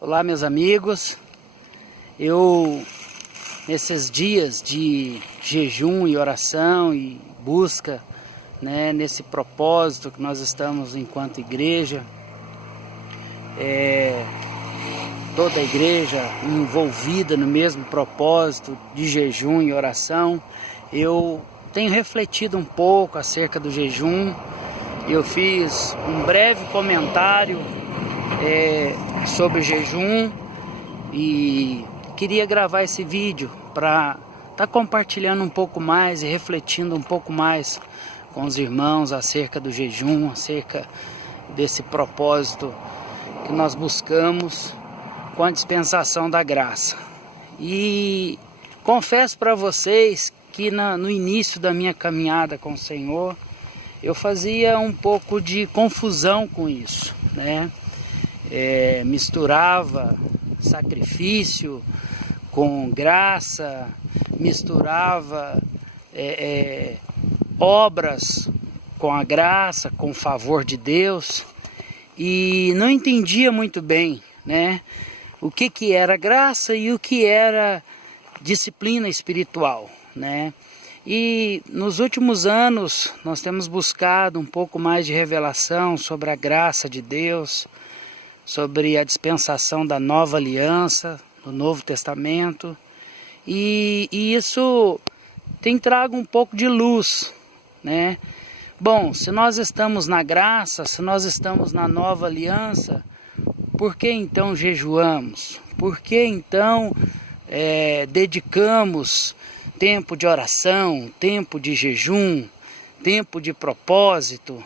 Olá, meus amigos. Nesses dias de jejum e oração e busca, nesse propósito que nós estamos enquanto igreja, toda a igreja envolvida no mesmo propósito de jejum e oração, eu tenho refletido um pouco acerca do jejum. Eu fiz um breve comentário sobre o jejum e queria gravar esse vídeo para estar compartilhando um pouco mais e refletindo um pouco mais com os irmãos acerca do jejum, acerca desse propósito que nós buscamos com a dispensação da graça. E confesso para vocês que no início da minha caminhada com o Senhor, eu fazia um pouco de confusão com isso, misturava sacrifício com graça, misturava obras com a graça, com o favor de Deus, e não entendia muito bem, o que era graça e o que era disciplina espiritual, E nos últimos anos nós temos buscado um pouco mais de revelação sobre a graça de Deus, sobre a dispensação da nova aliança, do Novo Testamento, e isso tem trago um pouco de luz, Bom, se nós estamos na graça, se nós estamos na nova aliança, por que então jejuamos? Por que então dedicamos tempo de oração, tempo de jejum, tempo de propósito,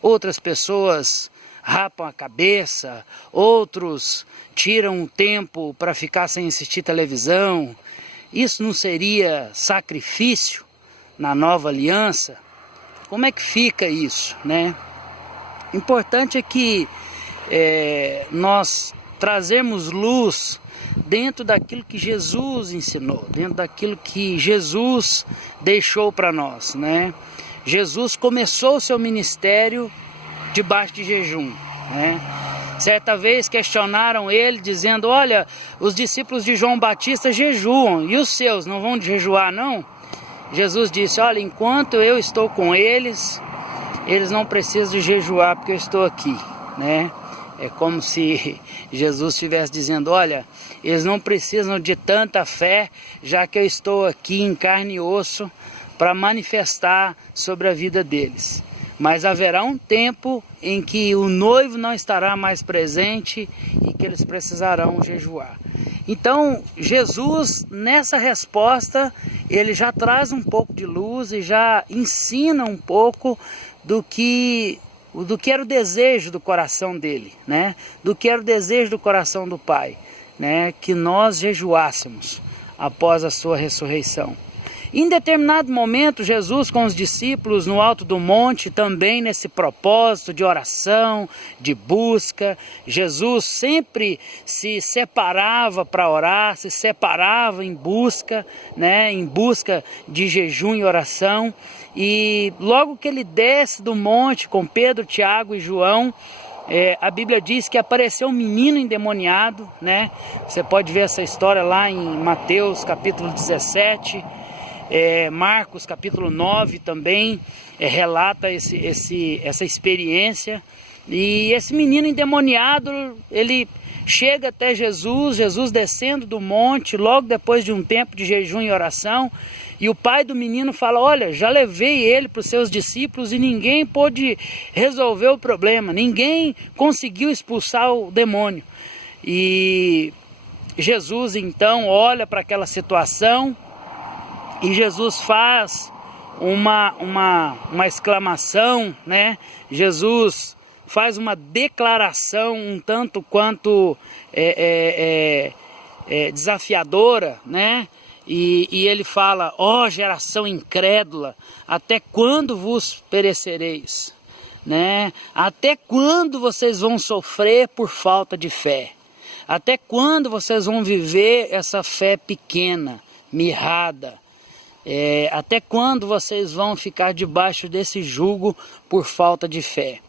Outras pessoas rapam a cabeça, outros tiram um tempo para ficar sem assistir televisão. Isso não seria sacrifício na nova aliança? Como é que fica isso, Importante é que nós trazemos luz dentro daquilo que Jesus ensinou, dentro daquilo que Jesus deixou para nós, Jesus começou o seu ministério debaixo de jejum, Certa vez questionaram ele dizendo: olha, os discípulos de João Batista jejuam, e os seus não vão jejuar não? Jesus disse: olha, enquanto eu estou com eles, eles não precisam jejuar porque eu estou aqui, É como se Jesus estivesse dizendo: olha, eles não precisam de tanta fé, já que eu estou aqui em carne e osso para manifestar sobre a vida deles. Mas haverá um tempo em que o noivo não estará mais presente e que eles precisarão jejuar. Então, Jesus, nessa resposta, ele já traz um pouco de luz e já ensina um pouco do que era o desejo do coração dele, Do que era o desejo do coração do Pai, Que nós jejuássemos após a sua ressurreição. Em determinado momento, Jesus com os discípulos no alto do monte, também nesse propósito de oração, de busca, Jesus sempre se separava para orar, se separava em busca, em busca de jejum e oração. E logo que ele desce do monte com Pedro, Tiago e João, a Bíblia diz que apareceu um menino endemoniado, Você pode ver essa história lá em Mateus capítulo 17, Marcos capítulo 9 também relata essa experiência. E esse menino endemoniado, ele chega até Jesus descendo do monte, logo depois de um tempo de jejum e oração, e o pai do menino fala: olha, já levei ele para os seus discípulos e ninguém pôde resolver o problema, ninguém conseguiu expulsar o demônio. E Jesus então olha para aquela situação e Jesus faz uma exclamação, Jesus faz uma declaração um tanto quanto desafiadora, E ele fala: ó geração incrédula, até quando vos perecereis? Até quando vocês vão sofrer por falta de fé? Até quando vocês vão viver essa fé pequena, mirrada? Até quando vocês vão ficar debaixo desse jugo por falta de fé?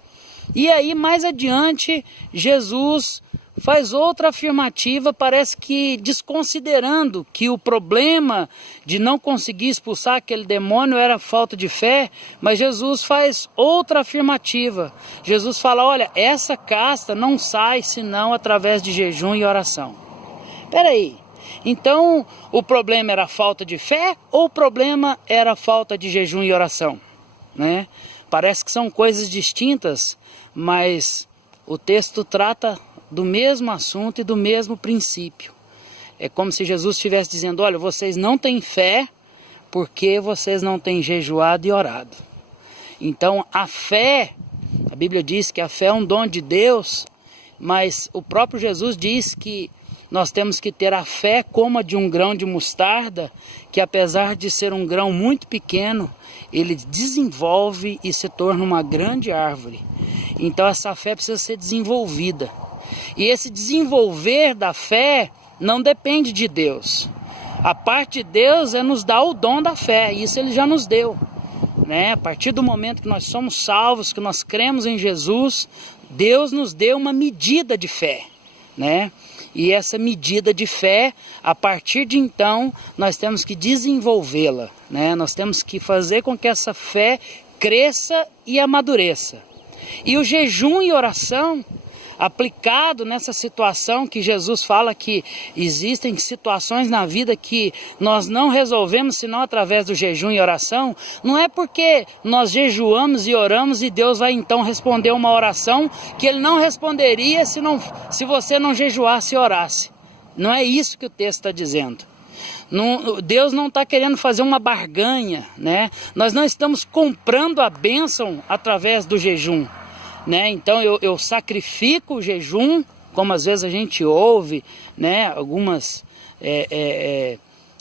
E aí mais adiante Jesus faz outra afirmativa, parece que desconsiderando que o problema de não conseguir expulsar aquele demônio era falta de fé, mas Jesus faz outra afirmativa. Jesus fala, olha, essa casta não sai senão através de jejum e oração. Espera aí, então o problema era falta de fé ou o problema era falta de jejum e oração? Né? Parece que são coisas distintas, mas o texto trata do mesmo assunto e do mesmo princípio. É como se Jesus estivesse dizendo, olha, vocês não têm fé porque vocês não têm jejuado e orado. Então a fé, a Bíblia diz que a fé é um dom de Deus, mas o próprio Jesus diz que nós temos que ter a fé como a de um grão de mostarda, que apesar de ser um grão muito pequeno, ele desenvolve e se torna uma grande árvore. Então essa fé precisa ser desenvolvida. E esse desenvolver da fé não depende de Deus. A parte de Deus é nos dar o dom da fé, e isso ele já nos deu. Né? A partir do momento que nós somos salvos, que nós cremos em Jesus, Deus nos deu uma medida de fé. Né? E essa medida de fé, a partir de então, nós temos que desenvolvê-la. Né? Nós temos que fazer com que essa fé cresça e amadureça. E o jejum e oração, aplicado nessa situação que Jesus fala que existem situações na vida que nós não resolvemos senão através do jejum e oração, não é porque nós jejuamos e oramos e Deus vai então responder uma oração que Ele não responderia se você não jejuasse e orasse. Não é isso que o texto está dizendo. Deus não está querendo fazer uma barganha, né? Nós não estamos comprando a bênção através do jejum. Né? Então eu sacrifico o jejum, como às vezes a gente ouve, né?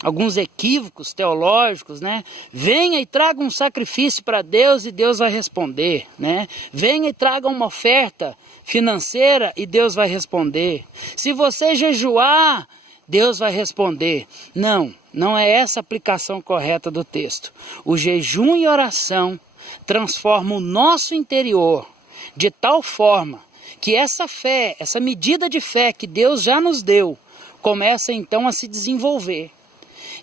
Alguns equívocos teológicos, né? Venha e traga um sacrifício para Deus e Deus vai responder, né? Venha e traga uma oferta financeira e Deus vai responder. Se você jejuar, Deus vai responder. Não é essa a aplicação correta do texto. O jejum e oração transformam o nosso interior de tal forma que essa fé, essa medida de fé que Deus já nos deu, começa então a se desenvolver.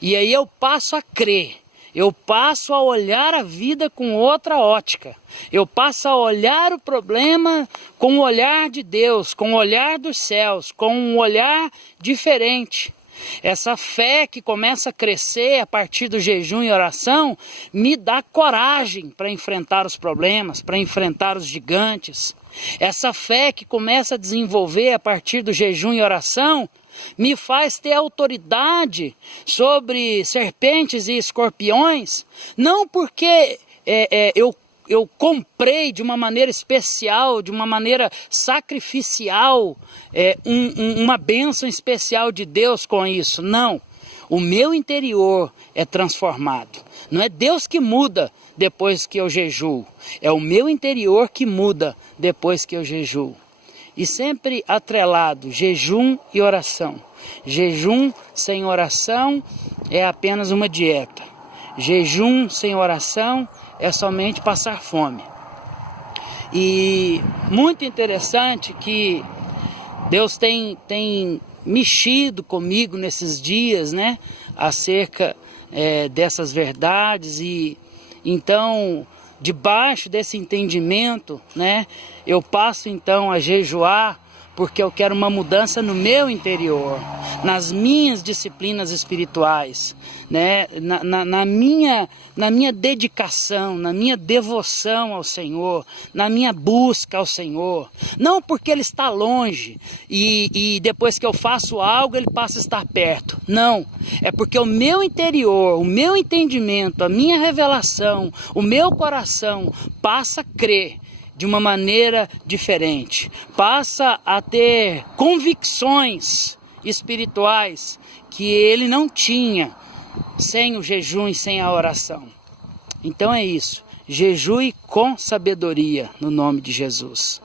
E aí eu passo a crer, eu passo a olhar a vida com outra ótica. Eu passo a olhar o problema com o olhar de Deus, com o olhar dos céus, com um olhar diferente. Essa fé que começa a crescer a partir do jejum e oração me dá coragem para enfrentar os problemas, para enfrentar os gigantes. Essa fé que começa a desenvolver a partir do jejum e oração me faz ter autoridade sobre serpentes e escorpiões, não porque eu comprei de uma maneira especial, de uma maneira sacrificial, uma bênção especial de Deus com isso. Não, o meu interior é transformado. Não é Deus que muda depois que eu jejuo, é o meu interior que muda depois que eu jejuo. E sempre atrelado, jejum e oração. Jejum sem oração é apenas uma dieta. Jejum sem oração é somente passar fome. E muito interessante que Deus tem mexido comigo nesses dias, né, acerca dessas verdades. E então, debaixo desse entendimento, né, eu passo então a jejuar, porque eu quero uma mudança no meu interior, nas minhas disciplinas espirituais, né? na minha dedicação, na minha devoção ao Senhor, na minha busca ao Senhor. Não porque Ele está longe e depois que eu faço algo Ele passa a estar perto. Não, é porque o meu interior, o meu entendimento, a minha revelação, o meu coração passa a crer de uma maneira diferente, passa a ter convicções espirituais que ele não tinha sem o jejum e sem a oração. Então é isso, jejue com sabedoria no nome de Jesus.